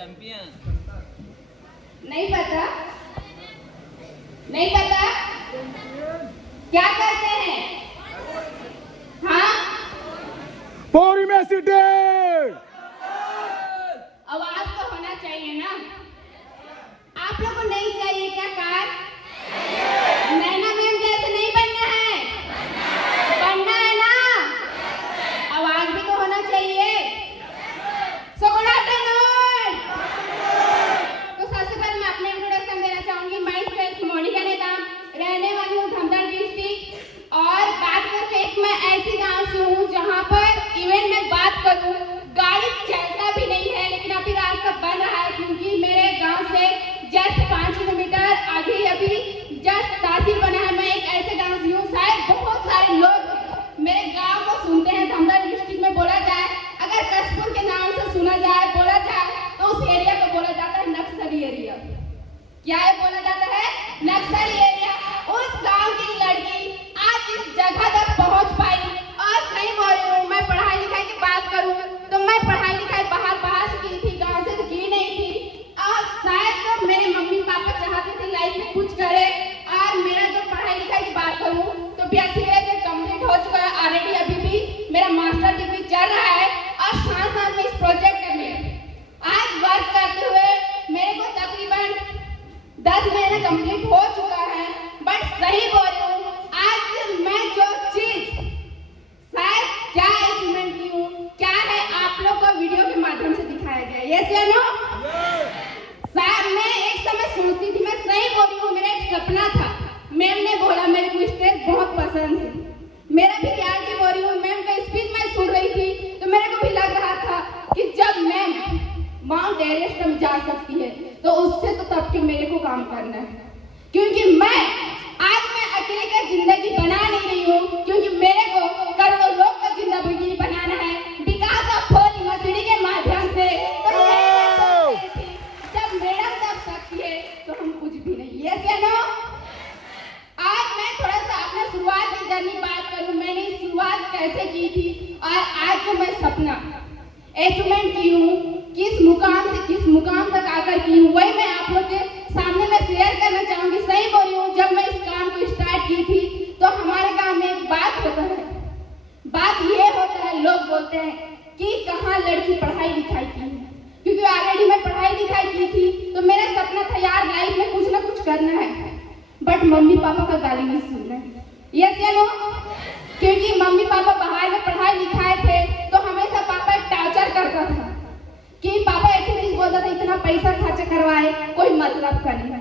Champion. नहीं पता? नहीं पता? क्या करते हैं? हाँ? पौड़ी में सिटी। आवाज तो होना चाहिए ना? आप लोग को नहीं चाहिए क्या कार? नैना मैम जैसे नहीं बनना है? बनना है ना? आवाज भी तो होना चाहिए। So good afternoon. तो सबसे पहले मैं अपने इंट्रोडक्शन देना चाहूंगी। माई सेल्फ मोनिका नेताम, रहने वाली हूँ धमतरी डिस्ट्रिक्ट और बात करूँ एक मैं ऐसे गांव से हूँ जहाँ पर इवन मैं बात करूँ गाड़ी चलता भी नहीं है, लेकिन अभी रास्ता बन रहा है क्योंकि मेरे गांव से जस्ट 5 किलोमीटर आगे अभी जस्ट तहसील बना है। मैं एक ऐसे गांव से हूँ, शायद बहुत सारे लोग मेरे गांव को सुनते हैं। धमतरी डिस्ट्रिक्ट में बोला जाए, अगर कसपुर के नाम से सुना जाए, बोला जाए तो उस एरिया को बोला जाता है नक्सली एरिया। क्या है बोला जाता है? नक्सली एरिया। उस गांव की लड़की आज इस जगह तक पहुंच पाई और सही बोल रही हूँ। मैं पढ़ाई लिखाई की बात करूँ तो मैं पढ़ाई लिखाई बाहर से की थी, गांव से की नहीं थी। और शायद तो मेरे मम्मी पापा चाहते थे लाइफ में कुछ करे। और मेरा जो पढ़ाई लिखाई की बात करूँ तो 82 ग्रेजुएट कंप्लीट हो चुका है ऑलरेडी। अभी भी मेरा मास्टर डिग्री चल रहा है और साथ में इस प्रोजेक्ट में आज वर्क करते हुए मेरे को तकरीबन 10 महीना कंप्लीट हो चुका है। बट सही बोल रही हूँ, आज मैं जो चीज शायद क्या अचीवमेंट की हूँ, क्या है आप लोग को वीडियो के माध्यम से दिखाया गया। यस या नो? शायद मैं एक समय सोचती थी, मैं सही बोल रही हूँ, मेरा एक सपना था। मैम ने बोला मेरे को स्टेज बहुत पसंद है। मेरा भी रियलिटी बोल रही हूँ, मैम का स्पीच मैं सुन रही थी तो मेरे को भी लग रहा था कि जब मैम माउंट एवरेस्ट में जा सकती है तो उससे तो तब के मेरे को काम करना है। क्योंकि मैं अकेले का जिंदगी बना नहीं रही हूँ, क्योंकि मेरे को करोड़ों लोग का जिंदगी बनाना है विकास ऑफ होली मशीनी के माध्यम से। तो जब मैडम तब सकती है तो हम कुछ भी नहीं। यस या नो? आज मैं थोड़ा सा अपने शुरुआत की जर्नी बात करूँ, मैंने शुरुआत कैसे की थी और आज जो मैं सपना अचीवमेंट की हूँ, किस मुकाम से किस मुकाम तक आकर की हूँ, वही मैं आप लोग के सामने में शेयर करना चाहूंगी। सही बोल रही हूँ, जब मैं इस काम को स्टार्ट की थी तो हमारे गांव में एक बात होता है। बात ये होता है, लोग बोलते हैं कि कहाँ लड़की पढ़ाई लिखाई की है। क्योंकि ऑलरेडी मैं पढ़ाई लिखाई की थी तो मेरा सपना था यार लाइफ में कुछ ना कुछ करना है, बट मम्मी पापा का गाली नहीं सुनना है। यस या नो? क्योंकि मम्मी पापा बाहर में पढ़ाई लिखाए थे तो हमेशा पापा टॉर्चर करता था कि पापा एक चीज बोलता था, इतना पैसा खर्च करवाए कोई मतलब का नहीं है,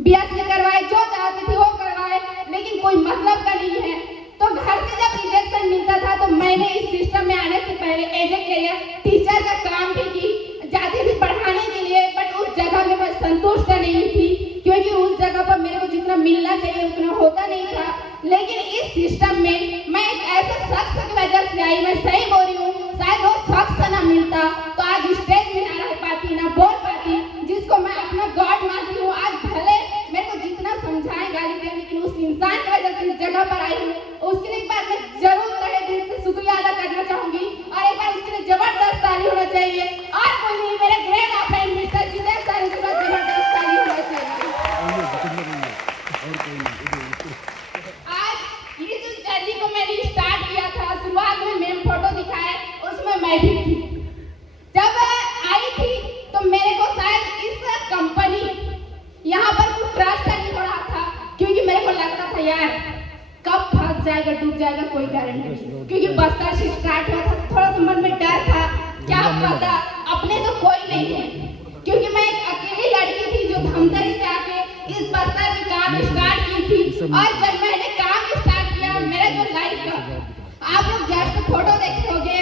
ब्याह से करवाए जो चाहती थी वो करवाए, लेकिन कोई मतलब का नहीं है। तो घर से जब रिजेक्शन मिलता था तो मैंने इस सिस्टम में आने से पहले एज ए करियर टीचर का काम भी की, जाती थी पढ़ाने के लिए। बट उस जगह में मैं संतुष्ट नहीं थी क्योंकि उस जगह पर मेरे को जितना मिलना चाहिए उतना होता नहीं था। लेकिन इस सिस्टम में मैं एक ऐसे शख्स की वजह से आई, मैं सही बोल रही हूँ, शायद वो शख्स ना मिलता तो आज स्टेज में ना रह पाती, ना बोल पाती, जिसको मैं अपना गॉड मानती हूँ। आज भले मेरे को जितना समझाए गाली दे, लेकिन उस इंसान की वजह से इस जगह पर आई हूँ। उसके लिए एक बार मैं जरूर तहे दिल से शुक्रिया अदा करना चाहूंगी और एक बार उसके लिए जबरदस्त ताली होना चाहिए। और कोई नहीं, मेरे great friend mister Jitendra sir के बाद जबरदस्त ताली होना चाहिए। आज ये जो जर्नी को मैंने स्टार्ट किया था, शुरुआत में मैम फोटो दिखाए, उसमें मैं भी थी। जब आई थी तो मेरे को शायद इस कंपनी यहाँ पर कुछ ट्रस्ट नहीं हो रहा था, क्योंकि मेरे को लगता था यार कब फंस जाएगा डूब जाएगा कोई गारंटी नहीं। क्योंकि बस्तर से स्टार्ट हुआ था, थोड़ा सा मन में डर था, क्या पता अपने तो कोई नहीं है। क्योंकि मैं एक अकेली लड़की थी जो धमतरी से आके इस बस्तर में काम स्टार्ट की थी। और जब मैंने काम स्टार्ट किया, मेरा जो लाइफ का आप लोग जस्ट फोटो देखोगे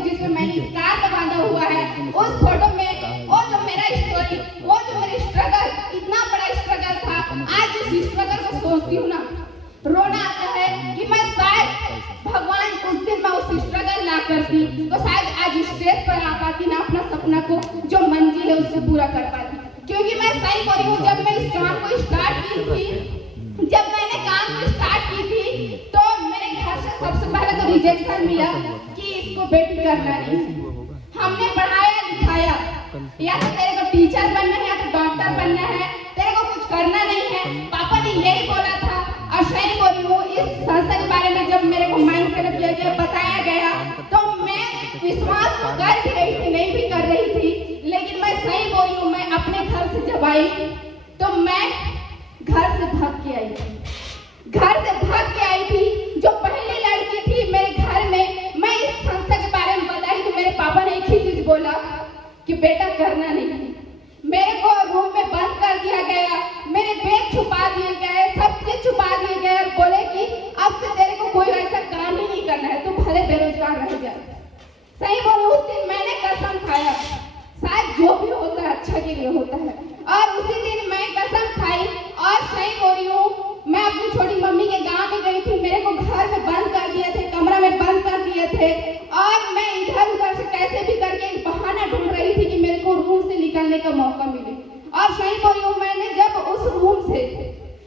जिसमें मैंने स्टार में बांधा हुआ है, उस फोटो में वो जो मेरा स्टोरी, वो जो मेरी स्ट्रगल, इतना बड़ा स्ट्रगल था। आज इस स्ट्रगल को सोचती हूँ ना, रोना आता है कि मैं शायद भगवान उस दिन मैं उस स्ट्रगल ना करती तो शायद आज स्टेज पर आ पाती, ना अपना सपना को जो मंजिल है उससे पूरा कर पाती। क्योंकि मैं सही बोल रही हूँ, जब मैं इस काम को स्टार्ट की थी, जब मैंने काम को स्टार्ट की थी तो मेरे घर से सबसे पहले तो रिजेक्शन मिला कि इसको बेटी करना नहीं। हमने पढ़ाया लिखाया या तो तेरे को टीचर बनना है या तो डॉक्टर बनना है, तेरे को कुछ करना नहीं है। पापा ने यही बोला था। और सही बोली हूँ, इस संस्था के बारे में जब मेरे को माइंड सेट किया गया, बताया गया, तो मैं विश्वास तो कर भी रही थी, नहीं भी कर रही थी, लेकिन मैं सही बोली हूँ, मैं अपने घर से जब आई तो मैं घर से भाग के आई थी। घर से भाग के आई थी। जो पहली लड़की थी मेरे घर में, मैं इस संस्था के बारे में बताई तो मेरे पापा ने एक ही चीज बोला कि बेटा करना नहीं। मेरे को रूम में बंद कर दिया गया, मेरे बैग छुपा दिए गए, सब चीज छुपा दिए गए और बोले कि अब से तेरे को कोई ऐसा काम ही नहीं करना है, तू भले बेरोजगार रह जा। सही बोले, उस दिन मैंने कसम खाया, शायद जो भी होता है अच्छा के लिए होता है, और उसी दिन मैं कसम खाई। और सही बोल रही हूँ, मैं अपनी छोटी मम्मी के गांव में गई थी, मेरे को घर में बंद कर दिए थे, कमरा में बंद कर दिए थे, और मैं इधर उधर से कैसे भी करके एक बहाना ढूंढ रही थी कि मेरे को रूम से निकलने का मौका मिले। और सही बोल रही हूँ, मैंने जब उस रूम से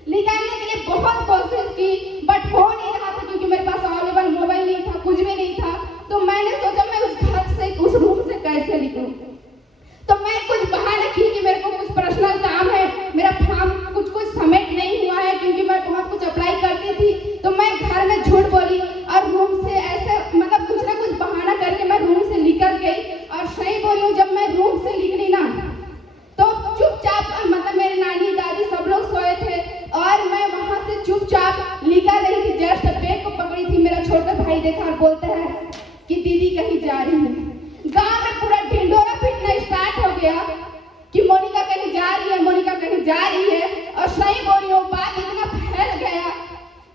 निकलने के लिए बहुत कोशिश की, बट हो नहीं रहा था क्योंकि मेरे पास अवेलेबल मोबाइल नहीं था, कुछ भी नहीं था। तो मैंने सोचा मैं उस घर से, उस रूम से कैसे निकलूं। तो मैं कुछ बहाना की कि मेरे को कुछ पर्सनल काम है, मेरा फॉर्म कुछ सबमिट नहीं हुआ है, क्योंकि मैं बहुत कुछ अप्लाई करती थी। तो मैं घर में झूठ बोली और रूम से ऐसे मतलब कुछ ना कुछ बहाना करके मैं रूम से निकल गई। और सही बोली हूँ, जब मैं रूम से निकली ना तो चुपचाप, मतलब मेरे नानी दादी सब लोग सोए थे और मैं वहां से चुपचाप निकल रही थी। जस्ट बैग को पकड़ी थी, मेरा छोटा भाई देखा और बोलता है कि दीदी कहीं जा रही है। गांव में पूरा ढिंडोरा पीटना स्टार्ट हो गया कि मोनिका कहीं जा रही है, मोनिका कहीं जा रही है। और सही बोल रही हूँ, बात इतना फैल गया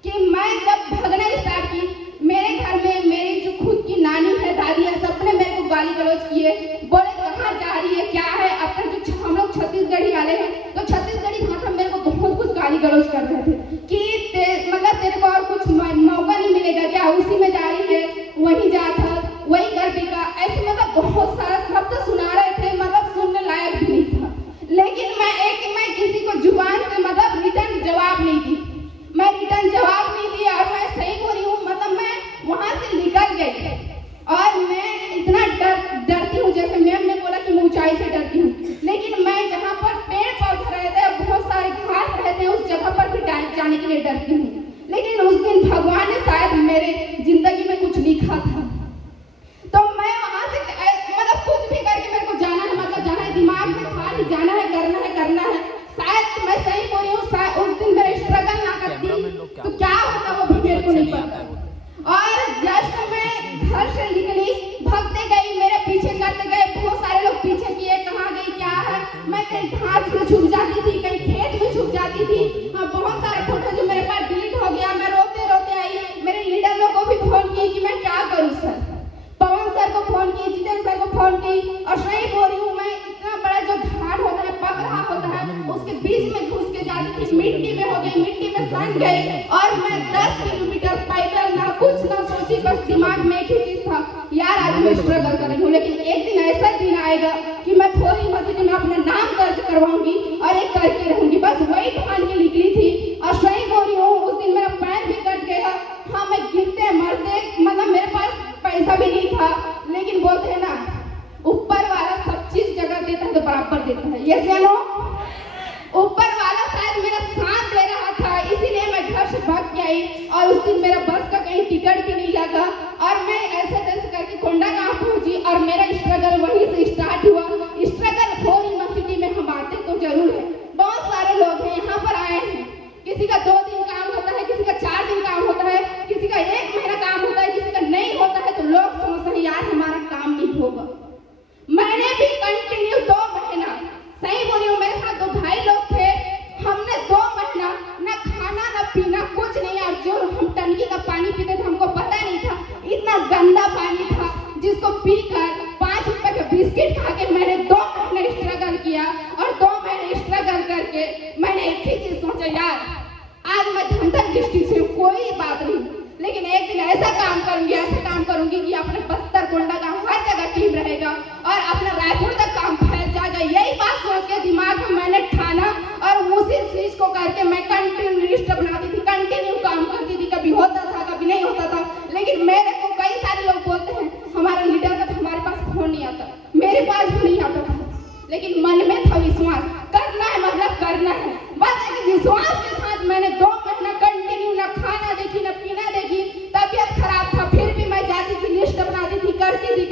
कि मैं जब भागना स्टार्ट की, मेरे घर में मेरी जो खुद की नानी है, दादी है, सबने मेरे को गाली गलौज किए, बोले कहाँ जा रही है, क्या है। अपने जो हम लोग छत्तीसगढ़ी वाले हैं तो छत्तीसगढ़ी भाषा मेरे को बहुत कुछ गाली गलौज कर रहे थे कि मतलब तेरे को और कुछ मौका नहीं मिलेगा क्या, उसी में जा रही है, वहीं जा था, वही कर देगा, ऐसे मतलब बहुत सारा शब्द सुना रहे थे, मतलब सुनने लायक भी नहीं था। लेकिन मैं किसी को जुबान से मतलब रिटर्न जवाब नहीं दी, मैं रिटर्न जवाब नहीं दिया। और मैं सही बोल रही हूँ, मतलब मैं वहां से निकल गई। और मैं इतना डरती हूँ, जैसे मैम ने बोला कि मैं ऊंचाई से डरती हूँ, लेकिन मैं जहाँ पर पेड़ पौधे रहते हैं, बहुत सारे घास रहते हैं, उस जगह पर भी जाने के लिए डरती हूँ। लेकिन उस दिन भगवान ने शायद मेरे जिंदगी में कुछ लिखा था, तो मैं वहां से मतलब कुछ भी करके मेरे को जाना है, मतलब जाना है, दिमाग में था कि जाना है, करना है। शायद मैं सही बोल रही हूँ, शायद उस दिन मेरा स्ट्रगल ना करती तो क्या होता वो भी मेरे को नहीं पता। और जस्ट मैं घर से निकली, भागते गई, मेरे पीछे करते गए, बहुत सारे लोग पीछे किए, कहाँ गई क्या है। मैं कहीं घास में छुप जाती थी, कहीं खेत में छुप जाती थी। हाँ, बहुत सारे फोटो जो मेरे पास डिलीट हो गया। मैं रोते रोते आई, मेरे लीडर लोग को भी फोन की कि मैं क्या करूँ सर, पवन सर को फोन की, जितेंद्र सर को फोन की। और सही बोल रही हूँ, मैं इतना बड़ा जो धान होता है, पक रहा होता है, उसके बीच में घुस के जाती थी, मिट्टी में हो गई, मिट्टी में सन गई। और मैं 10 किलोमीटर पैदल, ना कुछ ना सोची, बस दिमाग में एक ही चीज था, यार आज मैं स्ट्रगल कर रही हूँ, लेकिन एक दिन ऐसा दिन आएगा कि मैं थोड़ी मस्जिद में अपना नाम दर्ज करवाऊंगी और एक करके रहूंगी। बस वही ठान के निकली थी। और सही बोल रही हूँ, उस दिन मेरा पैर भी कट गया। हाँ, मैं गिरते मरते, मतलब मेरे पास पैसा भी नहीं था, लेकिन बोलते हैं ना, ऊपर वाला सब चीज जगह देता है तो बराबर देता है। ये जानो, ऊपर वाला शायद मेरा साथ दे रहा था, इसीलिए मैं घर से भाग के आई। और उस दिन मेरा बस का कहीं टिकट भी नहीं लगा और मैं ऐसे तैसे करके कोंडागांव पहुंची। और मेरा स्ट्रगल वहीं से स्टार्ट हुआ। स्ट्रगल फोर यूनिवर्सिटी में हम आते तो जरूर है, बहुत सारे लोग हैं यहाँ पर आए हैं, किसी का 2 दिन काम होता है, किसी का 4 दिन काम होता है, किसी का 1 महीना काम होता है, किसी का नहीं होता है। तो लोग समझते हैं यार हमारा काम नहीं होगा। मैंने भी कंटिन्यू 2 महीना, सही बोली हूँ, मेरे साथ 2 भाई लोग थे, हमने 2 महीना ना खाना ना पीना कुछ नहीं। और जो हम टंकी का पानी पीते थे हमको पता नहीं था, इतना गंदा पानी था जिसको पीकर 5 रुपए के बिस्किट खा के मैंने 2 महीने स्ट्रगल किया। और 2 महीने स्ट्रगल करके मैंने एक ही चीज सोचा, यार आज मैं धमतरी डिस्ट्रिक्ट से, कोई बात नहीं, लेकिन एक दिन ऐसा काम करूंगी कि अपने बस्तर कोंडागांव हर जगह टीम रहेगा और अपना रायपुर तक काम फैल जाएगा। यही बात सोच के दिमाग में मैंने ठाना और उसी चीज को करके मैं कंटिन्यू लिस्ट बनाती थी, कंटिन्यू काम करती थी। कभी होता था, कभी नहीं होता था, लेकिन मेरे को कई सारे लोग बोलते हैं हमारा लीडर का तो हमारे पास फोन नहीं आता, मेरे पास भी नहीं आता था, मन में था विश्वास, करना है मतलब करना है। बस एक विश्वास के साथ मैंने 2 महीना कंटिन्यू ना खाना देखी ना पीना देखी, तबीयत खराब था फिर भी मैं जाती थी, लिस्ट बनाती थी, करती थी,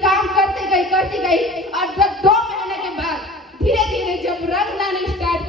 काम करती गई और जब